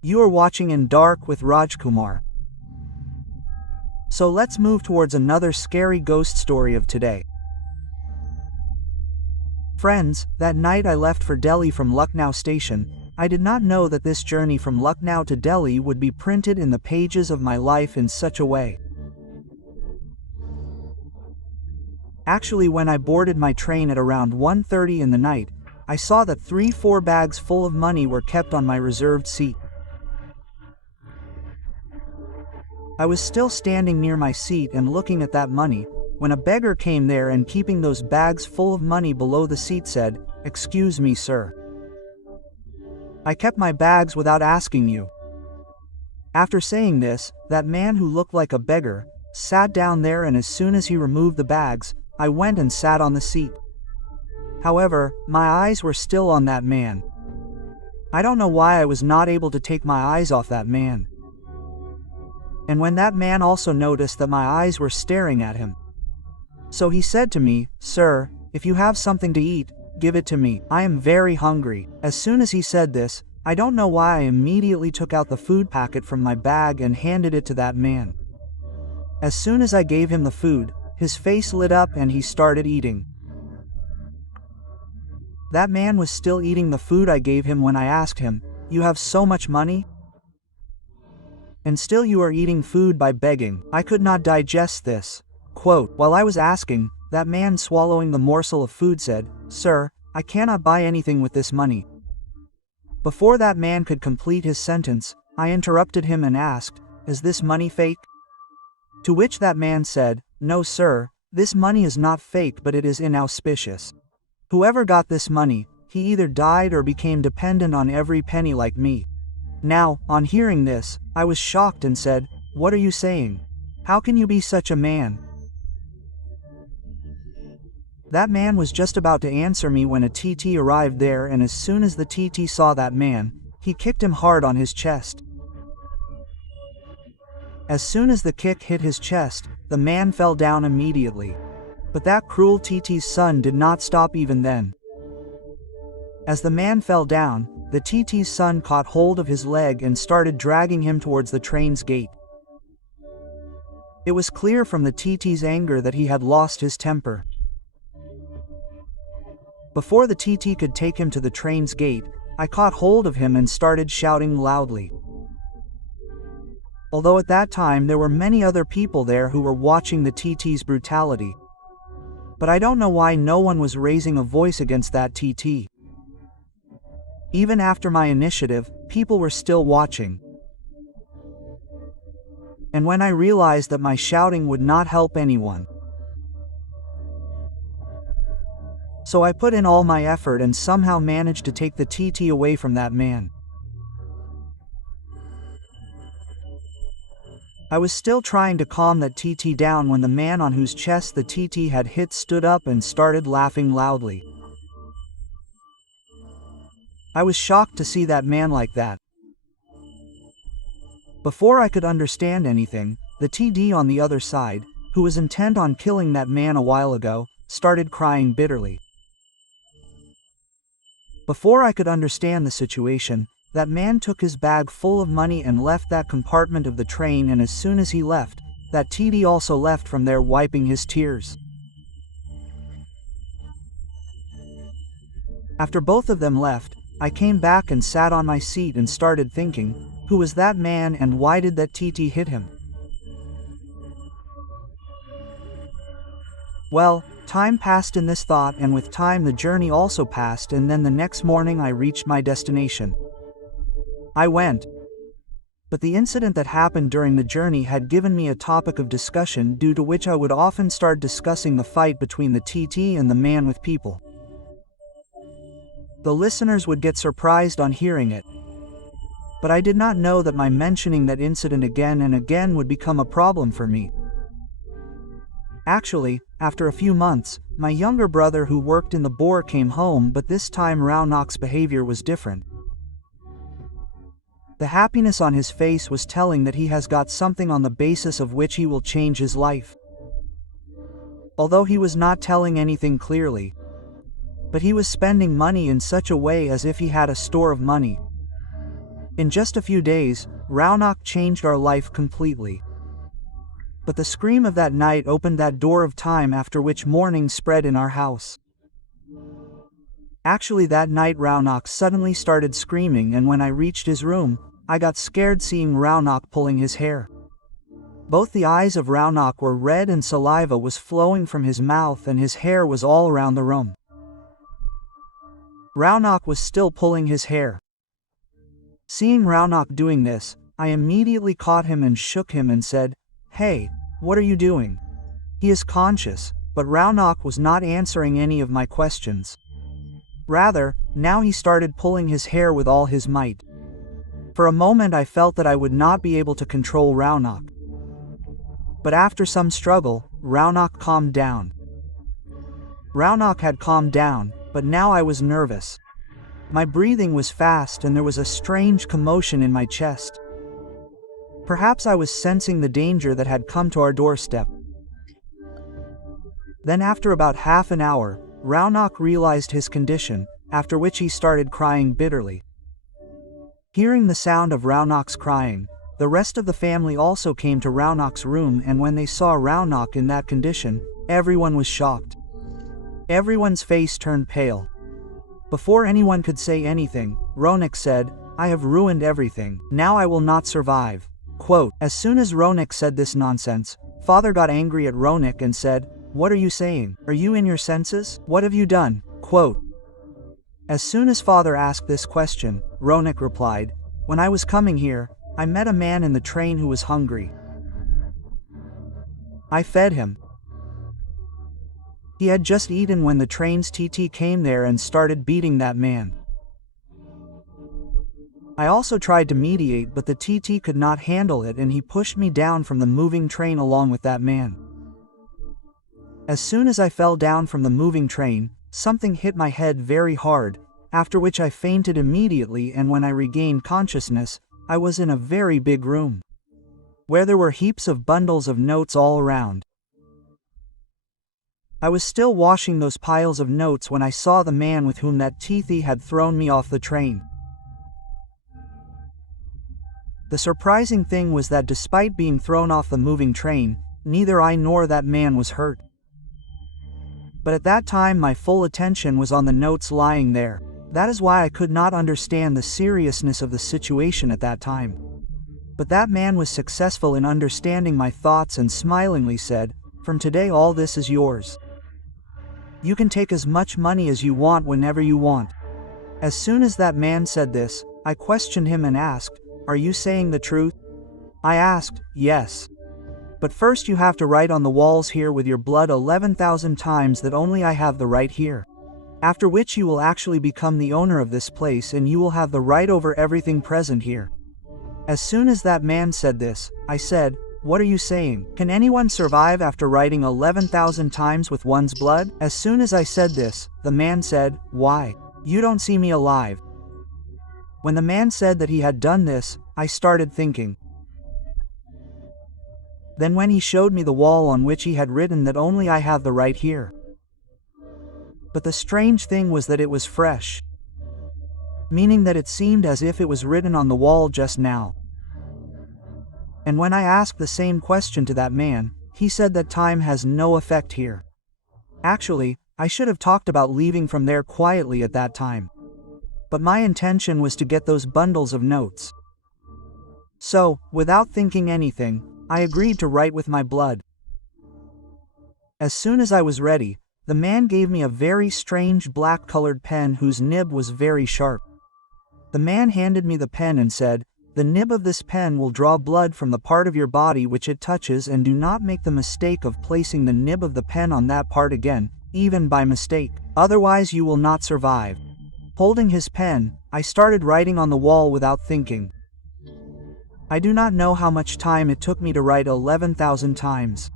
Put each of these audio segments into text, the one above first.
You are watching Indark with Rajkumar. So let's move towards another scary ghost story of today. Friends, that night I left for Delhi from Lucknow station. I did not know that this journey from Lucknow to Delhi would be printed in the pages of my life in such a way. Actually, when I boarded my train at around 1:30 in the night, I saw that 3-4 bags full of money were kept on my reserved seat. I was still standing near my seat and looking at that money, when a beggar came there and keeping those bags full of money below the seat said, "Excuse me, sir. I kept my bags without asking you." After saying this, that man who looked like a beggar, sat down there, and as soon as he removed the bags, I went and sat on the seat. However, my eyes were still on that man. I don't know why I was not able to take my eyes off that man. And when that man also noticed that my eyes were staring at him, so he said to me, "Sir, if you have something to eat, give it to me. I am very hungry." As soon as he said this, I don't know why I immediately took out the food packet from my bag and handed it to that man. As soon as I gave him the food, his face lit up and he started eating. That man was still eating the food I gave him when I asked him, "You have so much money? And still you are eating food by begging." I could not digest this. Quote, while I was asking, that man swallowing the morsel of food said, "Sir, I cannot buy anything with this money." Before that man could complete his sentence, I interrupted him and asked, "Is this money fake?" To which that man said, "No, sir, this money is not fake, but it is inauspicious. Whoever got this money, he either died or became dependent on every penny like me." Now, on hearing this, I was shocked and said, "What are you saying? How can you be such a man?" That man was just about to answer me when a TT arrived there, and as soon as the TT saw that man, he kicked him hard on his chest. As soon as the kick hit his chest, the man fell down immediately. But that cruel TT's son did not stop even then. As the man fell down, the TT's son caught hold of his leg and started dragging him towards the train's gate. It was clear from the TT's anger that he had lost his temper. Before the TT could take him to the train's gate, I caught hold of him and started shouting loudly. Although at that time there were many other people there who were watching the TT's brutality. But I don't know why no one was raising a voice against that TT. Even after my initiative, people were still watching. And when I realized that my shouting would not help anyone, so I put in all my effort and somehow managed to take the TT away from that man. I was still trying to calm that TT down when the man on whose chest the TT had hit stood up and started laughing loudly. I was shocked to see that man like that. Before I could understand anything, the TD on the other side, who was intent on killing that man a while ago, started crying bitterly. Before I could understand the situation, that man took his bag full of money and left that compartment of the train, and as soon as he left, that TD also left from there wiping his tears. After both of them left, I came back and sat on my seat and started thinking, who was that man and why did that TT hit him? Well, time passed in this thought, and with time the journey also passed, and then the next morning I reached my destination. I went. But the incident that happened during the journey had given me a topic of discussion, due to which I would often start discussing the fight between the TT and the man with people. The listeners would get surprised on hearing it. But I did not know that my mentioning that incident again and again would become a problem for me. Actually, after a few months, my younger brother who worked in the bore came home, but this time Raunaq's behavior was different. The happiness on his face was telling that he has got something on the basis of which he will change his life. Although he was not telling anything clearly, but he was spending money in such a way as if he had a store of money. In just a few days, Raunak changed our life completely. But the scream of that night opened that door of time after which mourning spread in our house. Actually, that night Raunak suddenly started screaming, and when I reached his room, I got scared seeing Raunak pulling his hair. Both the eyes of Raunak were red and saliva was flowing from his mouth and his hair was all around the room. Raunak was still pulling his hair. Seeing Raunak doing this, I immediately caught him and shook him and said, "Hey, what are you doing?" He is conscious, but Raunak was not answering any of my questions. Rather, now he started pulling his hair with all his might. For a moment I felt that I would not be able to control Raunak. But after some struggle, Raunak calmed down. Raunak had calmed down, but now I was nervous. My breathing was fast and there was a strange commotion in my chest. Perhaps I was sensing the danger that had come to our doorstep. Then after about half an hour, Raunak realized his condition, after which he started crying bitterly. Hearing the sound of Raunak's crying, the rest of the family also came to Raunak's room, and when they saw Raunak in that condition, everyone was shocked. Everyone's face turned pale. Before anyone could say anything, Raunak said, "I have ruined everything. Now I will not survive." Quote, as soon as Raunak said this nonsense, Father got angry at Raunak and said, "What are you saying? Are you in your senses? What have you done?" Quote. As soon as Father asked this question, Raunak replied, "When I was coming here, I met a man in the train who was hungry. I fed him. He had just eaten when the train's TT came there and started beating that man. I also tried to mediate, but the TT could not handle it and he pushed me down from the moving train along with that man. As soon as I fell down from the moving train, something hit my head very hard, after which I fainted immediately, and when I regained consciousness, I was in a very big room, where there were heaps of bundles of notes all around. I was still washing those piles of notes when I saw the man with whom that TT had thrown me off the train. The surprising thing was that despite being thrown off the moving train, neither I nor that man was hurt. But at that time my full attention was on the notes lying there. That is why I could not understand the seriousness of the situation at that time. But that man was successful in understanding my thoughts and smilingly said, "From today all this is yours. You can take as much money as you want whenever you want." As soon as that man said this, I questioned him and asked, "Are you saying the truth?" I asked, "Yes. But first you have to write on the walls here with your blood 11,000 times that only I have the right here. After which you will actually become the owner of this place and you will have the right over everything present here." As soon as that man said this, I said, "What are you saying? Can anyone survive after writing 11,000 times with one's blood?" As soon as I said this, the man said, "Why? You don't see me alive." When the man said that he had done this, I started thinking. Then when he showed me the wall on which he had written that only I have the right here. But the strange thing was that it was fresh, meaning that it seemed as if it was written on the wall just now. And when I asked the same question to that man, he said that time has no effect here. Actually, I should have talked about leaving from there quietly at that time. But my intention was to get those bundles of notes. So, without thinking anything, I agreed to write with my blood. As soon as I was ready, the man gave me a very strange black-colored pen whose nib was very sharp. The man handed me the pen and said, "The nib of this pen will draw blood from the part of your body which it touches, and do not make the mistake of placing the nib of the pen on that part again, even by mistake. Otherwise you will not survive." Holding his pen, I started writing on the wall without thinking. I do not know how much time it took me to write 11,000 times.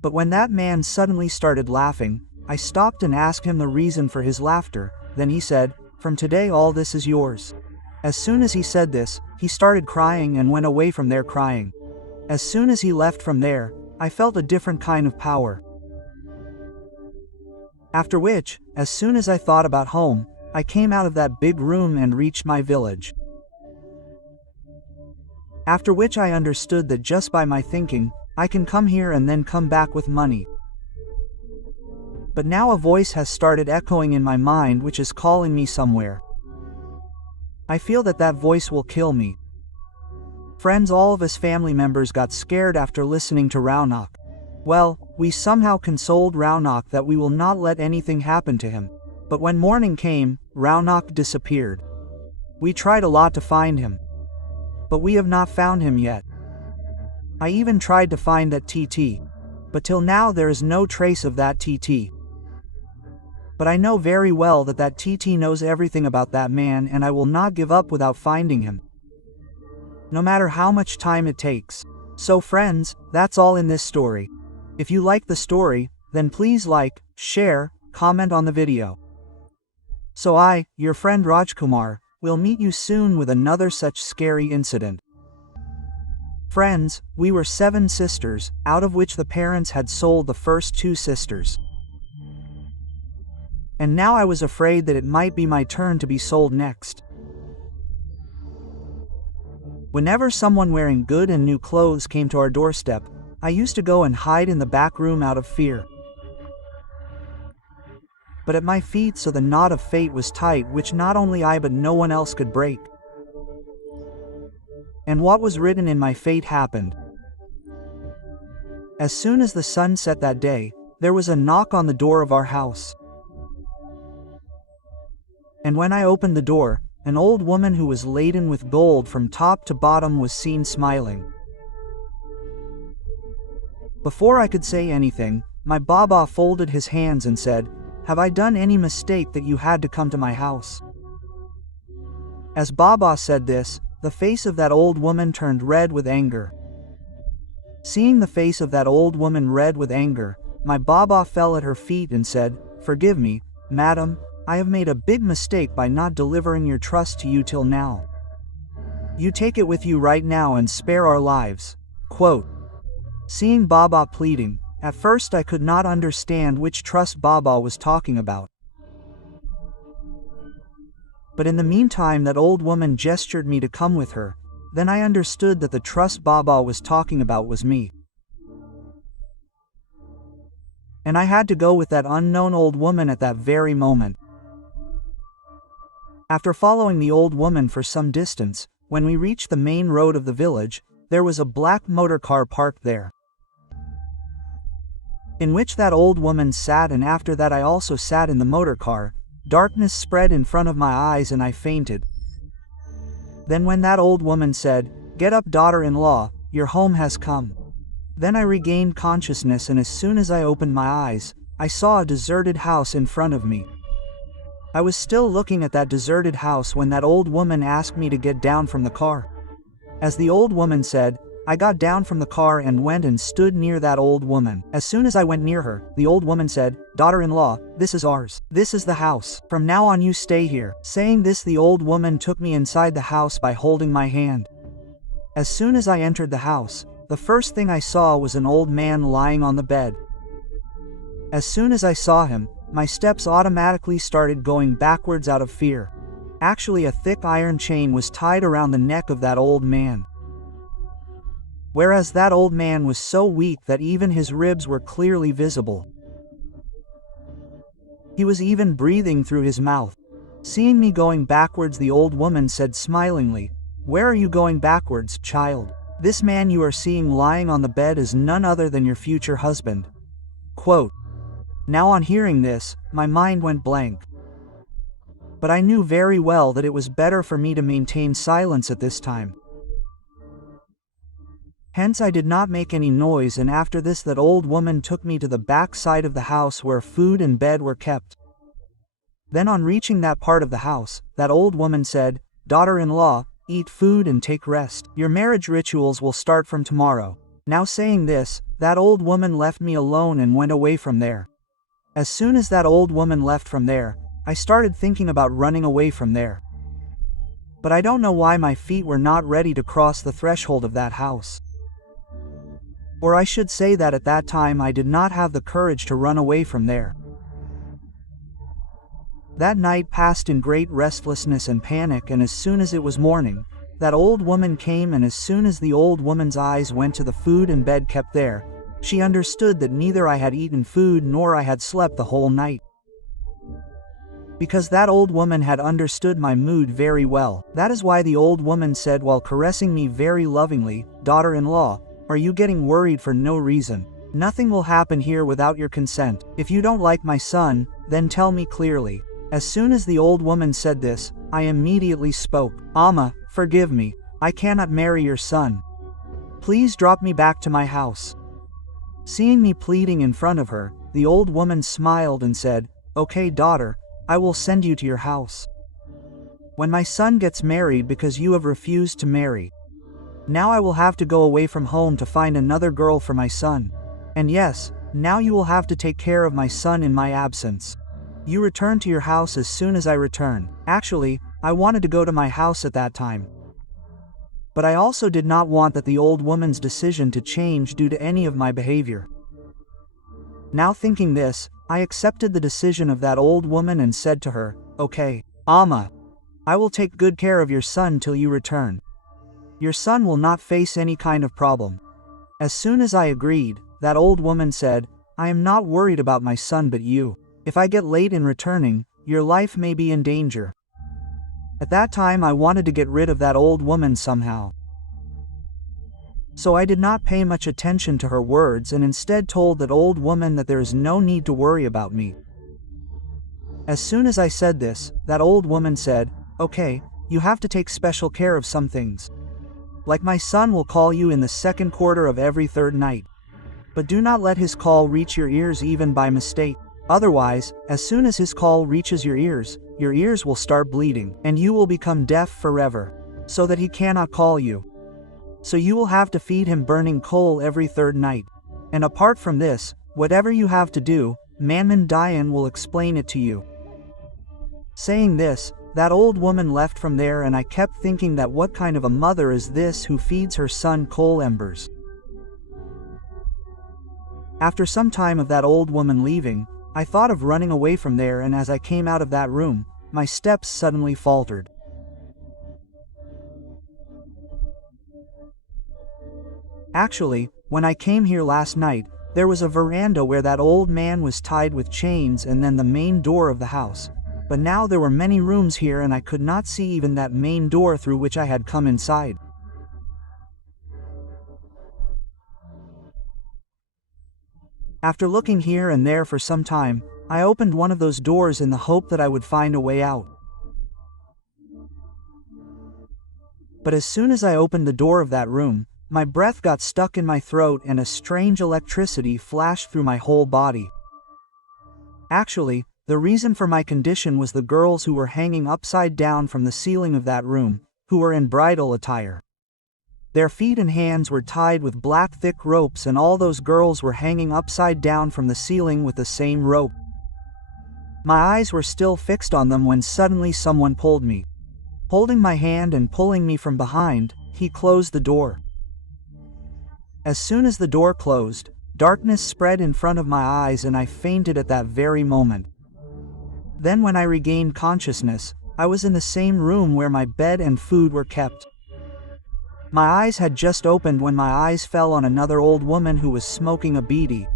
But when that man suddenly started laughing, I stopped and asked him the reason for his laughter. Then he said, "From today all this is yours." As soon as he said this, he started crying and went away from there crying. As soon as he left from there, I felt a different kind of power. After which, as soon as I thought about home, I came out of that big room and reached my village. After which I understood that just by my thinking, I can come here and then come back with money. But now a voice has started echoing in my mind which is calling me somewhere. I feel that that voice will kill me. Friends, all of us family members got scared after listening to Raunak. Well, we somehow consoled Raunak that we will not let anything happen to him. But when morning came, Raunak disappeared. We tried a lot to find him. But we have not found him yet. I even tried to find that TT. But till now there is no trace of that TT. But I know very well that that TT knows everything about that man, and I will not give up without finding him. No matter how much time it takes. So friends, that's all in this story. If you like the story, then please like, share, comment on the video. So I, your friend Rajkumar, will meet you soon with another such scary incident. Friends, we were 7 sisters, out of which the parents had sold the first 2 sisters. And now I was afraid that it might be my turn to be sold next. Whenever someone wearing good and new clothes came to our doorstep, I used to go and hide in the back room out of fear. But at my feet so the knot of fate was tight, which not only I but no one else could break. And what was written in my fate happened. As soon as the sun set that day, there was a knock on the door of our house. And when I opened the door, an old woman who was laden with gold from top to bottom was seen smiling. Before I could say anything, my Baba folded his hands and said, "Have I done any mistake that you had to come to my house?" As Baba said this, the face of that old woman turned red with anger. Seeing the face of that old woman red with anger, my Baba fell at her feet and said, "Forgive me, madam, I have made a big mistake by not delivering your trust to you till now. You take it with you right now and spare our lives." Quote. Seeing Baba pleading, at first I could not understand which trust Baba was talking about. But in the meantime that old woman gestured me to come with her, then I understood that the trust Baba was talking about was me. And I had to go with that unknown old woman at that very moment. After following the old woman for some distance, when we reached the main road of the village, there was a black motor car parked there, in which that old woman sat, and after that I also sat in the motor car. Darkness spread in front of my eyes and I fainted. Then when that old woman said, "Get up, daughter-in-law, your home has come." Then I regained consciousness, and as soon as I opened my eyes, I saw a deserted house in front of me. I was still looking at that deserted house when that old woman asked me to get down from the car. As the old woman said, I got down from the car and went and stood near that old woman. As soon as I went near her, the old woman said, "Daughter-in-law, this is ours. This is the house. From now on you stay here." Saying this, the old woman took me inside the house by holding my hand. As soon as I entered the house, the first thing I saw was an old man lying on the bed. As soon as I saw him, my steps automatically started going backwards out of fear. Actually, a thick iron chain was tied around the neck of that old man. Whereas that old man was so weak that even his ribs were clearly visible. He was even breathing through his mouth. Seeing me going backwards, the old woman said smilingly, "Where are you going backwards, child? This man you are seeing lying on the bed is none other than your future husband." Quote. Now on hearing this, my mind went blank. But I knew very well that it was better for me to maintain silence at this time. Hence I did not make any noise, and after this that old woman took me to the back side of the house where food and bed were kept. Then on reaching that part of the house, that old woman said, "Daughter-in-law, eat food and take rest. Your marriage rituals will start from tomorrow." Now saying this, that old woman left me alone and went away from there. As soon as that old woman left from there, I started thinking about running away from there. But I don't know why my feet were not ready to cross the threshold of that house. Or I should say that at that time I did not have the courage to run away from there. That night passed in great restlessness and panic, and as soon as it was morning, that old woman came, and as soon as the old woman's eyes went to the food and bed kept there, she understood that neither I had eaten food nor I had slept the whole night. Because that old woman had understood my mood very well. That is why the old woman said while caressing me very lovingly, "Daughter-in-law, are you getting worried for no reason? Nothing will happen here without your consent. If you don't like my son, then tell me clearly." As soon as the old woman said this, I immediately spoke. "Amma, forgive me. I cannot marry your son. Please drop me back to my house." Seeing me pleading in front of her, the old woman smiled and said, "Okay, daughter, I will send you to your house. When my son gets married because you have refused to marry, now I will have to go away from home to find another girl for my son. And yes, now you will have to take care of my son in my absence. You return to your house as soon as I return." Actually, I wanted to go to my house at that time. But I also did not want that the old woman's decision to change due to any of my behavior. Now thinking this, I accepted the decision of that old woman and said to her, "Okay, Amma, I will take good care of your son till you return. Your son will not face any kind of problem." As soon as I agreed, that old woman said, "I am not worried about my son but you. If I get late in returning, your life may be in danger." At that time I wanted to get rid of that old woman somehow. So I did not pay much attention to her words and instead told that old woman that there is no need to worry about me. As soon as I said this, that old woman said, "Okay, you have to take special care of some things. Like my son will call you in the second quarter of every third night. But do not let his call reach your ears even by mistake. Otherwise, as soon as his call reaches your ears will start bleeding, and you will become deaf forever, so that he cannot call you. So you will have to feed him burning coal every third night. And apart from this, whatever you have to do, Manman Dayan will explain it to you." Saying this, that old woman left from there, and I kept thinking that what kind of a mother is this who feeds her son coal embers? After some time of that old woman leaving, I thought of running away from there, and as I came out of that room, my steps suddenly faltered. Actually, when I came here last night, there was a veranda where that old man was tied with chains and then the main door of the house. But now there were many rooms here and I could not see even that main door through which I had come inside. After looking here and there for some time, I opened one of those doors in the hope that I would find a way out. But as soon as I opened the door of that room, my breath got stuck in my throat and a strange electricity flashed through my whole body. Actually, the reason for my condition was the girls who were hanging upside down from the ceiling of that room, who were in bridal attire. Their feet and hands were tied with black thick ropes, and all those girls were hanging upside down from the ceiling with the same rope. My eyes were still fixed on them when suddenly someone pulled me. Holding my hand and pulling me from behind, he closed the door. As soon as the door closed, darkness spread in front of my eyes and I fainted at that very moment. Then when I regained consciousness, I was in the same room where my bed and food were kept. My eyes had just opened when my eyes fell on another old woman who was smoking a bidi.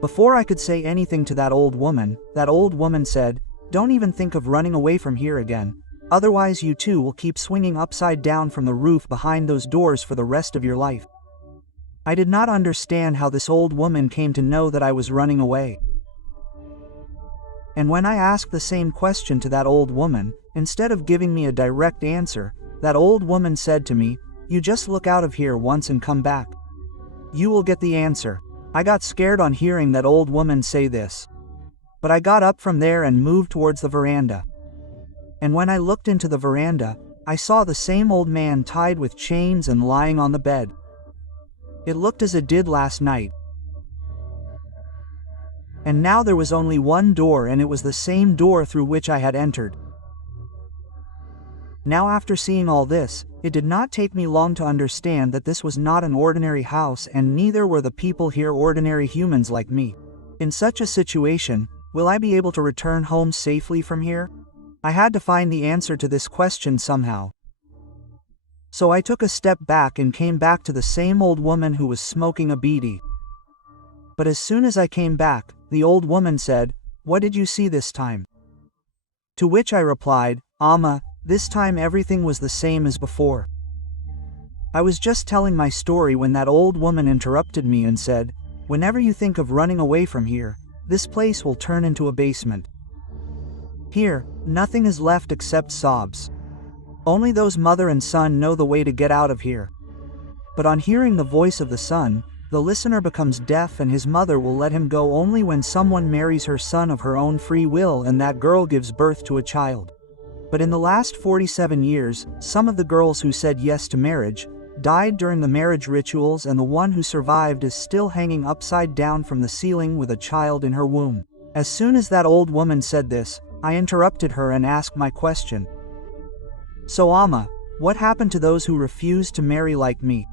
Before I could say anything to that old woman said, "Don't even think of running away from here again, otherwise you too will keep swinging upside down from the roof behind those doors for the rest of your life." I did not understand how this old woman came to know that I was running away. And when I asked the same question to that old woman, instead of giving me a direct answer, that old woman said to me, "You just look out of here once and come back. You will get the answer." I got scared on hearing that old woman say this. But I got up from there and moved towards the veranda. And when I looked into the veranda, I saw the same old man tied with chains and lying on the bed. It looked as it did last night. And now there was only one door, and it was the same door through which I had entered. Now after seeing all this, it did not take me long to understand that this was not an ordinary house, and neither were the people here ordinary humans like me. In such a situation, will I be able to return home safely from here? I had to find the answer to this question somehow. So I took a step back and came back to the same old woman who was smoking a bidi. But as soon as I came back, the old woman said, "What did you see this time?" To which I replied, "Amma, this time everything was the same as before." I was just telling my story when that old woman interrupted me and said, "Whenever you think of running away from here, this place will turn into a basement. Here, nothing is left except sobs. Only those mother and son know the way to get out of here." But on hearing the voice of the son, the listener becomes deaf and his mother will let him go only when someone marries her son of her own free will and that girl gives birth to a child. But in the last 47 years, some of the girls who said yes to marriage died during the marriage rituals, and the one who survived is still hanging upside down from the ceiling with a child in her womb. As soon as that old woman said this, I interrupted her and asked my question. "So Amma, what happened to those who refused to marry like me?"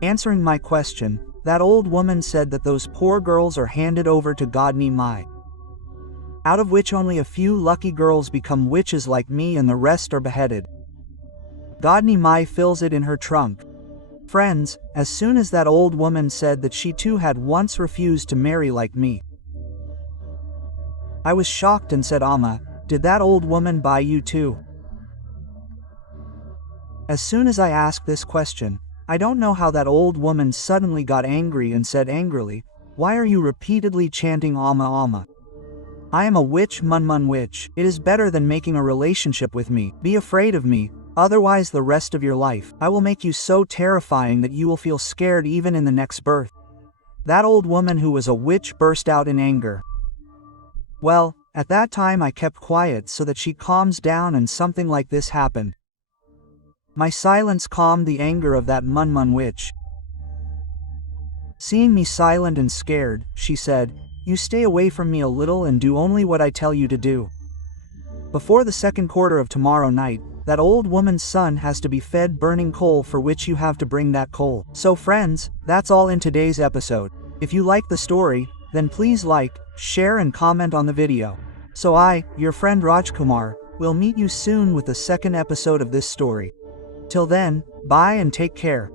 Answering my question, that old woman said that those poor girls are handed over to Godni Mai, out of which only a few lucky girls become witches like me and the rest are beheaded. Godni Mai fills it in her trunk. Friends, as soon as that old woman said that she too had once refused to marry like me, I was shocked and said, "Amma, did that old woman buy you too?" As soon as I asked this question, I don't know how that old woman suddenly got angry and said angrily, "Why are you repeatedly chanting Amma Amma? I am a witch, Munmun witch. It is better than making a relationship with me. Be afraid of me, otherwise the rest of your life, I will make you so terrifying that you will feel scared even in the next birth." That old woman who was a witch burst out in anger. Well, at that time I kept quiet so that she calms down and something like this happened. My silence calmed the anger of that Munmun witch. Seeing me silent and scared, she said, "You stay away from me a little and do only what I tell you to do. Before the second quarter of tomorrow night, that old woman's son has to be fed burning coal for which you have to bring that coal." So friends, that's all in today's episode. If you like the story, then please like, share and comment on the video. So I, your friend Rajkumar, will meet you soon with the second episode of this story. Till then, bye and take care.